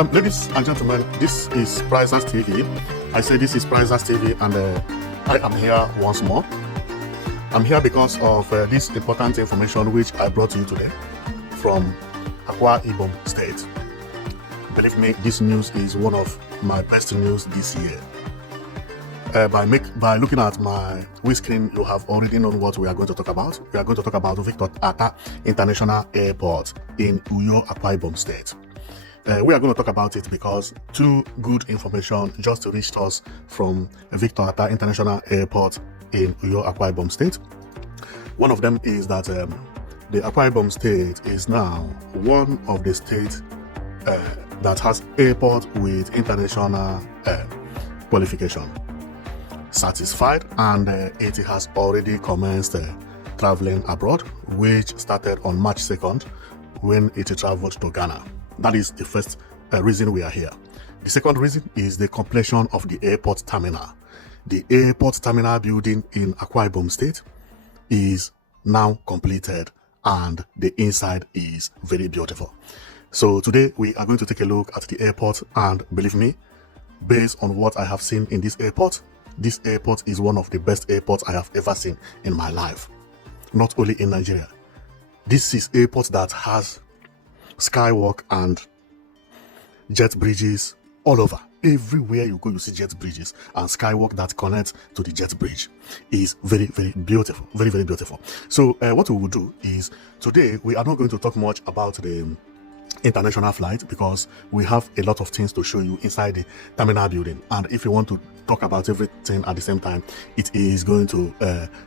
Ladies and gentlemen, this is Prizers TV. I say this is Prizers TV, and I am here once more. I'm here because of this important information which I brought to you today from AKWA IBOM State. Believe me, this news is one of my best news this year. By looking at my screen, you have already known what we are going to talk about. We are going to talk about Victor Attah International Airport in Uyo, AKWA IBOM State. We are going to talk about it because two good information just reached us from Victor Attah International Airport in Uyo, AKWA IBOM State. One of them is that the AKWA IBOM State is now one of the states that has airport with international qualification satisfied, and it has already commenced traveling abroad, which started on March 2nd when it traveled to Ghana. That is the first reason we are here. The second reason is the completion of the airport terminal. The airport terminal building in AKWA IBOM State is now completed, and the inside is very beautiful. So today we are going to take a look at the airport, and believe me, based on what I have seen in this airport is one of the best airports I have ever seen in my life. Not only in Nigeria. This is airport that has skywalk and jet bridges all over. Everywhere you go, you see jet bridges and skywalk that connects to the jet bridge. Is very, very beautiful. Very, very beautiful. So what we will do is, today we are not going to talk much about the international flight because we have a lot of things to show you inside the terminal building, and if you want to talk about everything at the same time, it is going to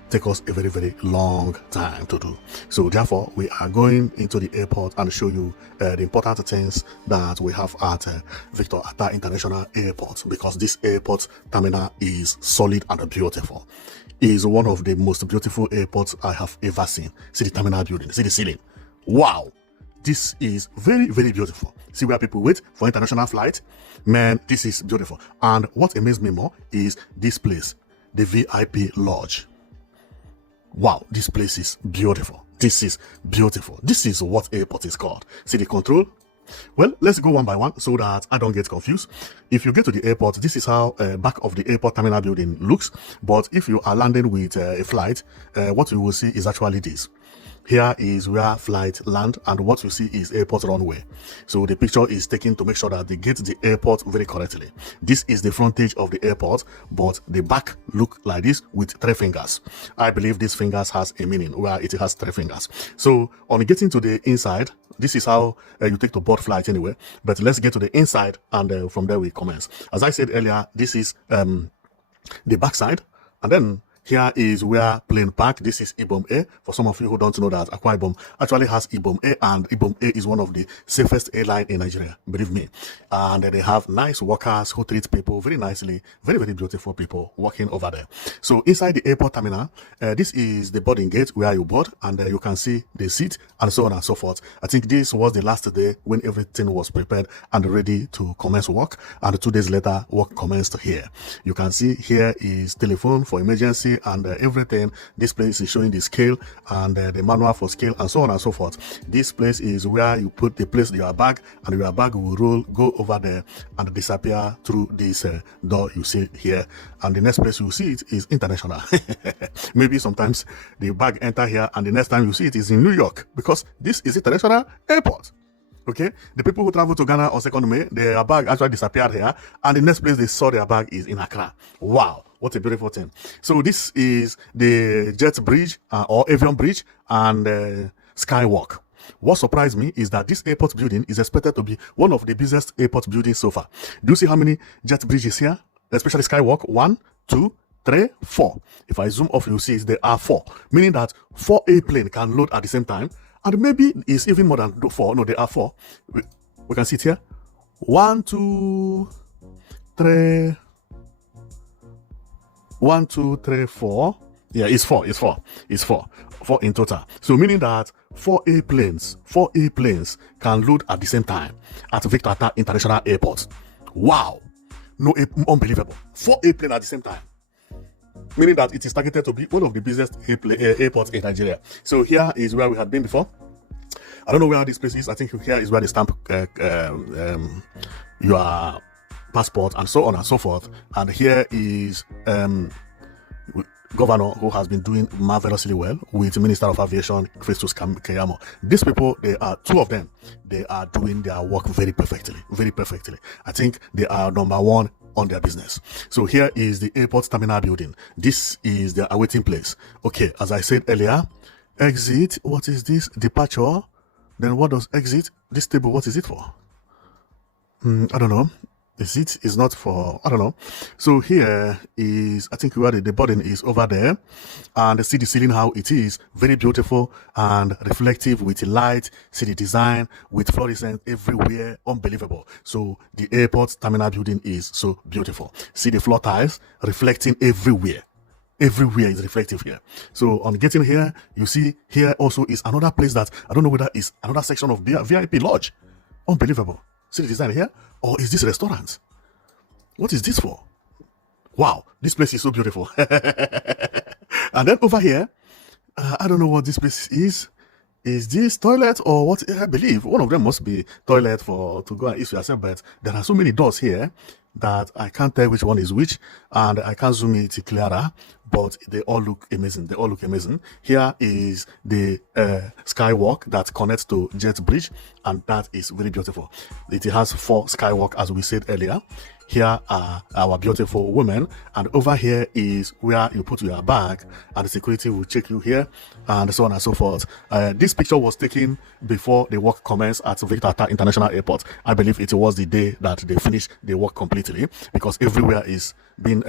take us a very, very long time to do. So therefore we are going into the airport and show you the important things that we have at Victor Attah International Airport, because this airport terminal is solid and beautiful. It is one of the most beautiful airports I have ever seen. See the terminal building, see the ceiling. Wow, this is very, very beautiful. See where people wait for international flight. Man, this is beautiful. And what amazed me more is this place, the VIP Lodge. Wow, this place is beautiful. This is beautiful. This is what airport is called. See the control? Well, let's go one by one so that I don't get confused. If you get to the airport, this is how back of the airport terminal building looks. But if you are landing with a flight, what you will see is actually this. Here is where flight land, and what you see is airport runway. So the picture is taken to make sure that they get the airport very correctly. This is the frontage of the airport, but the back look like this with 3 fingers. I believe these fingers has a meaning where it has 3 fingers. So on getting to the inside, this is how you take to board flight anyway. But let's get to the inside, and from there we commence. As I said earlier, this is the back side, and then here is where plane park. This is IBOM A. For some of you who don't know that, AKWA IBOM actually has IBOM A, and IBOM A is one of the safest airline in Nigeria, believe me. And they have nice workers who treat people very nicely, very, very beautiful people working over there. So inside the airport terminal, this is the boarding gate where you board, and you can see the seat and so on and so forth. I think this was the last day when everything was prepared and ready to commence work, and 2 days later work commenced here. You can see here is telephone for emergency and everything. This place is showing the scale and the manual for scale and so on and so forth. This place is where you put the place your bag, and your bag will go over there and disappear through this door you see here. And the next place you see it is international. Maybe sometimes the bag enter here, and the next time you see it is in New York, because this is international airport. Okay, the people who travel to Ghana on 2nd May, their bag actually disappeared here, and the next place they saw their bag is in Accra. Wow, what a beautiful thing. So this is the jet bridge or avion bridge and skywalk. What surprised me is that this airport building is expected to be one of the busiest airport buildings so far. Do you see how many jet bridges here, especially skywalk? 1, 2, 3, 4. If I zoom off, you'll see there are 4, meaning that 4 airplanes can load at the same time. And maybe it's even more than 4. No, there are 4. We can see it here. 1, 2, 3. 1, 2, 3, 4. Yeah, it's 4. It's 4. It's 4. 4 in total. So meaning that 4 airplanes can load at the same time at Victor Attah International Airport. Wow. No, unbelievable. 4 airplanes at the same time. Meaning that it is targeted to be one of the busiest airports in Nigeria. So here is where we had been before. I don't know where this place is. I think here is where they stamp your passport and so on and so forth. And here is governor who has been doing marvelously well with Minister of Aviation Festus Keyamo. These people, they are two of them. They are doing their work very perfectly, very perfectly. I think they are number one on their business. So here is the airport terminal building. This is their awaiting place. Okay, as I said earlier, exit. What is this? Departure. Then what does exit? This table, what is it for? I don't know. Is not for, I don't know. So here is, I think where the boarding is over there, and see the ceiling, how it is very beautiful and reflective with light. See the design with fluorescent everywhere, unbelievable. So the airport terminal building is so beautiful. See the floor tiles reflecting everywhere. Everywhere is reflective here. So on getting here, you see here also is another place that I don't know whether is another section of VIP lodge. Unbelievable. See the design here? Or is this a restaurant? What is this for? Wow, this place is so beautiful. And then over here, I don't know what this place is. Is this toilet or what? I believe one of them must be toilet to go and eat yourself. But there are so many doors here that I can't tell which one is which, and I can't zoom it clearer. But they all look amazing. They all look amazing. Here is the skywalk that connects to Jet Bridge, and that is very beautiful. It has 4 skywalk, as we said earlier. Here are our beautiful women, and over here is where you put your bag, and the security will check you here, and so on and so forth. This picture was taken before the work commenced at Victor Attah International Airport. I believe it was the day that they finished the work completely, because everywhere is being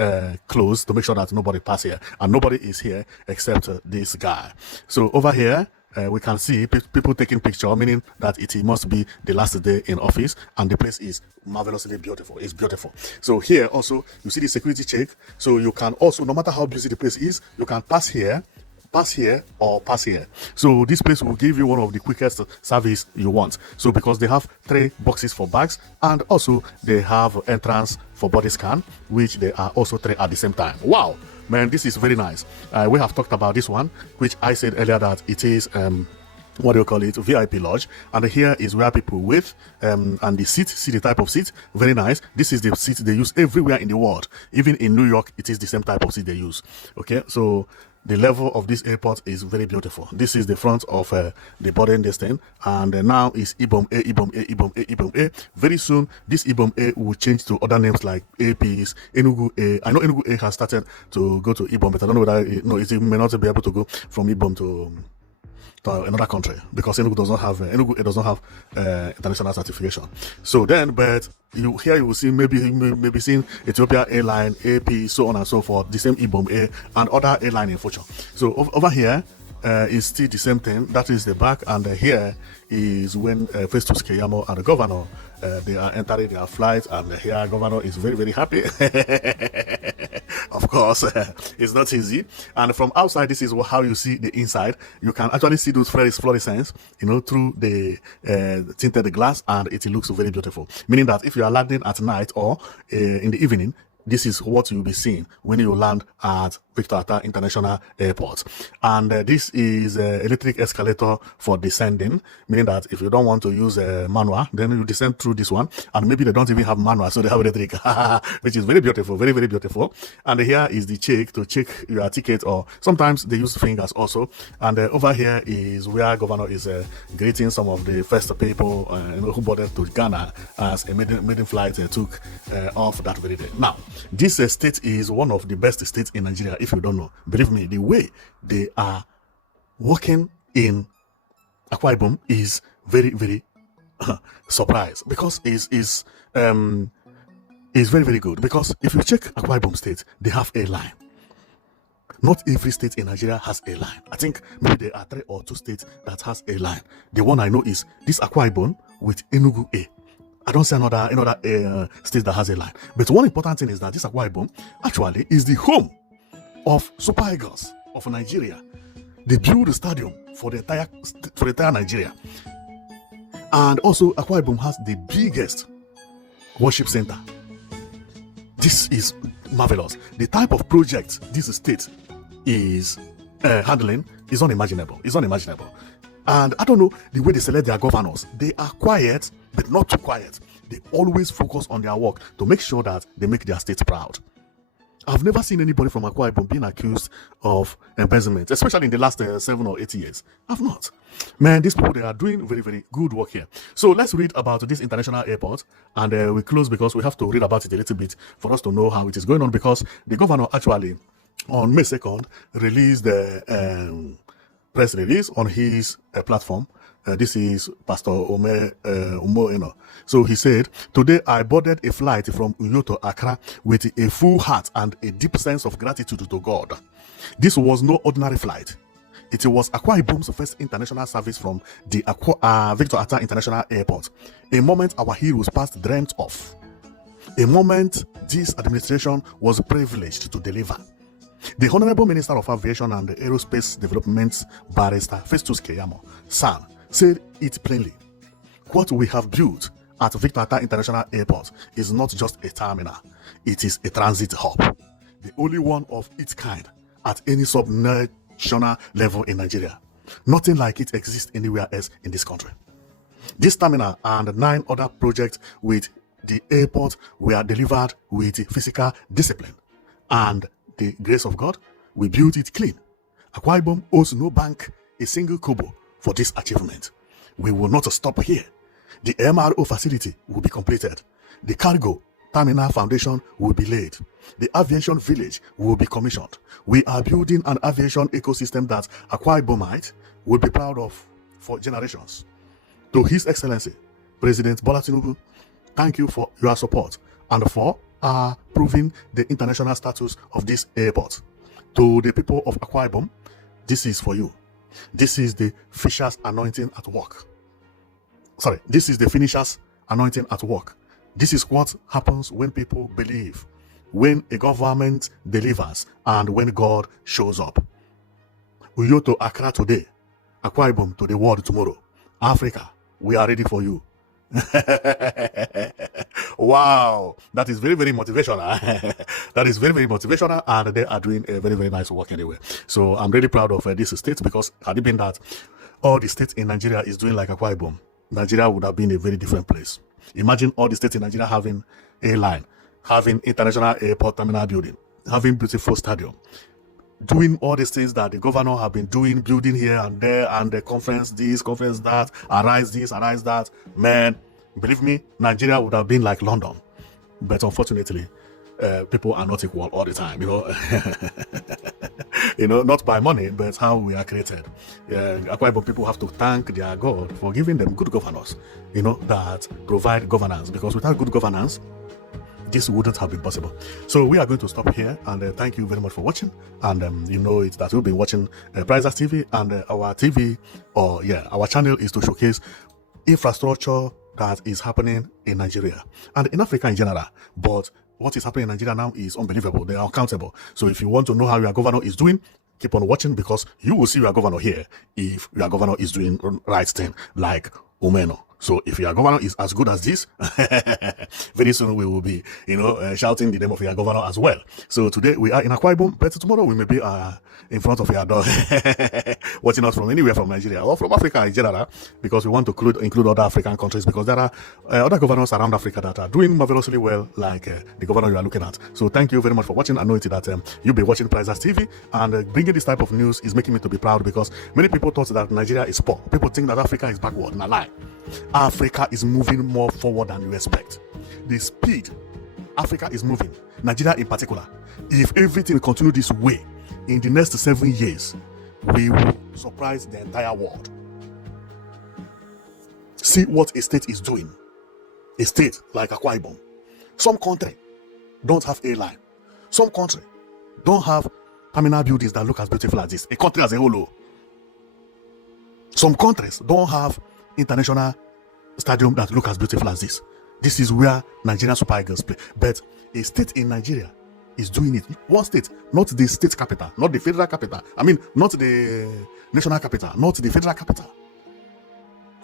closed to make sure that nobody passes here, and nobody is here except this guy. So over here, we can see people taking picture, meaning that it must be the last day in office, and the place is marvelously beautiful. It's beautiful. So here also, you see the security check. So you can also, no matter how busy the place is, you can pass here, or pass here. So this place will give you one of the quickest service you want. So because they have 3 boxes for bags, and also they have entrance for body scan, which they are also 3 at the same time. Wow, man, this is very nice. We have talked about this one, which I said earlier that it is what do you call it, VIP lodge, and here is where people wait, and the seat, see the type of seat, very nice. This is the seat they use everywhere in the world. Even in New York, it is the same type of seat they use. Okay, so the level of this airport is very beautiful. This is the front of the boarding distance, and now is IBOM A, IBOM A, IBOM A, IBOM A. Very soon, this IBOM A will change to other names like APs, Enugu A. I know Enugu A has started to go to IBOM, but I don't know whether it may not be able to go from IBOM to another country, because Enugu does not have international certification. So then, but you will see maybe seeing Ethiopia Airline, AP, so on and so forth, the same IBOM A and other airline in future. So over here is still the same thing. That is the back, and here is when Festus Keyamo and the governor they are entering their flight, and here governor is very, very happy. Of course, it's not easy. And from outside, this is how you see the inside. You can actually see those fluorescents, through the tinted glass, and it looks very beautiful. Meaning that if you are landing at night or in the evening, this is what you'll be seeing when you land at Victor Attah International Airport. And this is electric escalator for descending, meaning that if you don't want to use a manual, then you descend through this one. And maybe they don't even have manual, so they have electric, which is very beautiful, very, very beautiful. And here is the check to check your ticket, or sometimes they use fingers also. And over here is where governor is greeting some of the first people who boarded to Ghana as a maiden flight took off that very day. Now, this state is one of the best states in Nigeria. If you don't know, believe me, the way they are working in AKWA IBOM is very, very surprised, because is very, very good. Because if you check AKWA IBOM state, they have a line. Not every state in Nigeria has a line. I think maybe there are 3 or 2 states that has a line. The one I know is this AKWA IBOM with Enugu A. I don't see another state that has a line. But one important thing is that this AKWA IBOM actually is the home of Super Eagles of Nigeria. They build a stadium for the entire Nigeria. And also, AKWA IBOM has the biggest worship center. This is marvelous. The type of project this state is handling is unimaginable. It's unimaginable. And I don't know the way they select their governors. They are quiet, but not too quiet. They always focus on their work to make sure that they make their state proud. I've never seen anybody from AKWA Ibom being accused of embezzlement, especially in the last 7 or 8 years. I've not. Man, these people, they are doing very, very good work here. So let's read about this international airport, and we close because we have to read about it a little bit for us to know how it is going on, because the governor actually, on May 2nd, released the press release on his platform. This is Pastor Umo Eno. So he said, "Today I boarded a flight from Uyo to Accra with a full heart and a deep sense of gratitude to God. This was no ordinary flight. It was AKWA Ibom's first international service from the Victor Attah International Airport. A moment our heroes past dreamt of. A moment this administration was privileged to deliver." The Honorable Minister of Aviation and Aerospace Development, Barrister Festus Keyamo, San, said it plainly. What we have built at Victor Attah International Airport is not just a terminal, it is a transit hub. The only one of its kind at any sub-national level in Nigeria. Nothing like it exists anywhere else in this country. This terminal and 9 other projects with the airport were delivered with physical discipline and the grace of God. We built it clean. AKWA Ibom owes no bank a single kobo for this achievement. We will not stop here. The MRO facility will be completed. The cargo terminal foundation will be laid. The aviation village will be commissioned. We are building an aviation ecosystem that AKWA Ibomite will be proud of for generations. To His Excellency, President Bola Tinubu, thank you for your support and for proving the international status of this airport. To the people of AKWA Ibom, this is for you. This is the fisher's anointing at work. Sorry, this is the finisher's anointing at work. This is what happens when people believe, when a government delivers, and when God shows up. Uyo to Accra today, AKWA Ibom to the world tomorrow. Africa, we are ready for you. Wow, that is very, very motivational. That is very, very motivational, and they are doing a very, very nice work anyway. So I'm really proud of this state, because had it been that all the states in Nigeria is doing like AKWA Ibom, Nigeria would have been a very different place. Imagine all the states in Nigeria having airline, having international airport terminal building, having beautiful stadium, doing all these things that the governor have been doing, building here and there, and the conference this, conference that, arise this, arise that. Man, believe me, Nigeria would have been like London. But unfortunately, people are not equal all the time, not by money, but how we are created. AKWA Ibom people have to thank their God for giving them good governors, that provide governance, because without good governance, this wouldn't have been possible. So we are going to stop here, and thank you very much for watching. And it's that we've been watching Prizers TV, and our TV, our channel is to showcase infrastructure that is happening in Nigeria and in Africa in general. But what is happening in Nigeria now is unbelievable. They are accountable. So if you want to know how your governor is doing, keep on watching, because you will see your governor here if your governor is doing right thing, like Umo Eno. So if your governor is as good as this, very soon we will be, shouting the name of your governor as well. So today we are in AKWA Ibom, but tomorrow we may be in front of your door, watching us from anywhere from Nigeria or from Africa in general, because we want to include other African countries, because there are other governors around Africa that are doing marvelously well, like the governor you are looking at. So thank you very much for watching. I know that you'll be watching Prizers TV, and bringing this type of news is making me to be proud, because many people thought that Nigeria is poor. People think that Africa is backward. Nah, lie. Africa is moving more forward than you expect. The speed Africa is moving, Nigeria in particular, if everything continues this way, in the next 7 years, we will surprise the entire world. See what a state is doing. A state like AKWA Ibom. Some country don't have airline. Some country don't have terminal buildings that look as beautiful as this. A country as a whole. Some countries don't have international stadium that look as beautiful as this. This is where Nigerian Super Eagles play. But a state in Nigeria is doing it. One state, not the state capital, not the federal capital. Not the national capital, not the federal capital.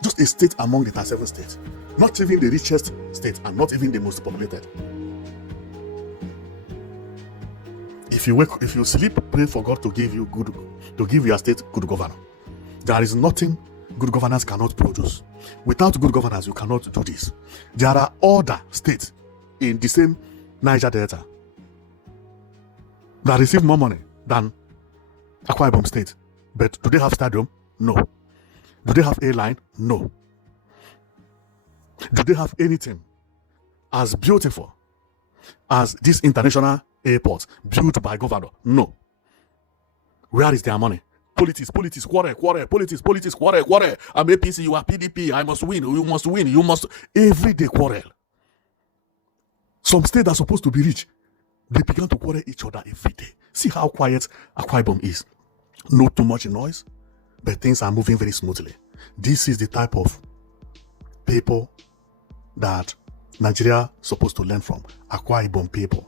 Just a state among the 37 states. Not even the richest state, and not even the most populated. If you sleep, pray for God to give your state good governor. There is nothing good governance cannot produce. Without good governance, you cannot do this. There are other states in the same Niger Delta that receive more money than Akwa Ibom State. But do they have stadium? No. Do they have airline? No. Do they have anything as beautiful as this international airport built by governor? No. Where is their money? Politics, quarrel, politics, quarrel. I'm APC, you are PDP, I must win, you must. Everyday quarrel. Some states are supposed to be rich. They began to quarrel each other every day. See how quiet Akwa Ibom is. Not too much noise, but things are moving very smoothly. This is the type of people that Nigeria is supposed to learn from. Akwa Ibom people.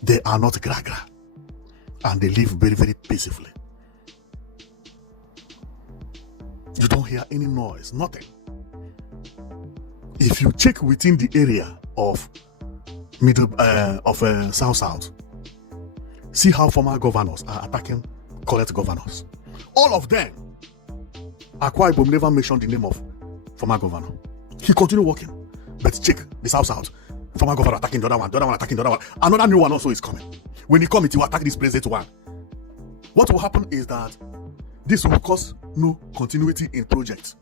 They are not gra-gra. And they live very, very peacefully. You don't hear any noise, nothing. If you check within the area of South, see how former governors are attacking current governors. All of them. Akwa Ibom never mentioned the name of former governor. He continued working. But check the South. Former governor attacking the other one attacking the other one. Another new one also is coming. When he comes, he will attack this president one. What will happen is that this will cause no continuity in projects.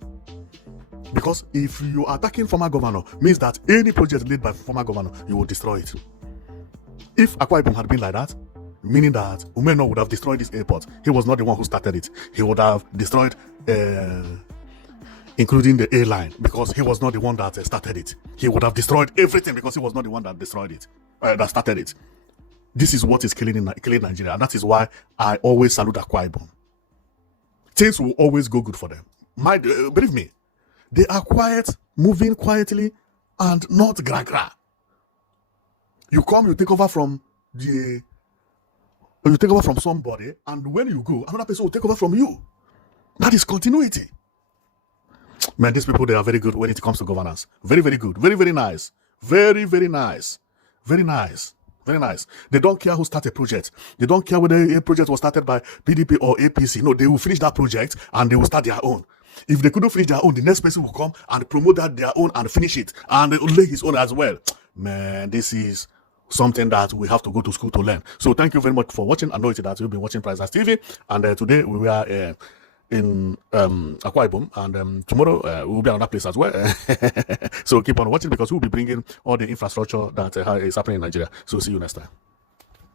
Because if you are attacking former governor, means that any project led by former governor, you will destroy it. If Akwa Ibom had been like that, meaning that Umo Eno would have destroyed this airport. He was not the one who started it. He would have destroyed, including the airline, because he was not the one that started it. He would have destroyed everything because he was not the one that destroyed it, that started it. This is what is killing Nigeria, and that is why I always salute Akwa Ibom. Things will always go good for them. Believe me, they are quiet, moving quietly, and not gra-gra. You come, you take over from somebody, and when you go, another person will take over from you. That is continuity. Man, these people, they are very good when it comes to governance. Very, very good. Very, very nice. Very, very nice. Very nice. Very nice. They don't care who started a project. They don't care whether a project was started by PDP or APC. No, they will finish that project and they will start their own. If they couldn't finish their own, the next person will come and promote that their own and finish it and lay his own as well. Man, this is something that we have to go to school to learn. So thank you very much for watching. I know that you've been watching Priceless TV, and today we are in Akwa Ibom, and tomorrow we will be another place as well. So keep on watching, because we'll be bringing all the infrastructure that is happening in Nigeria. So see you next time.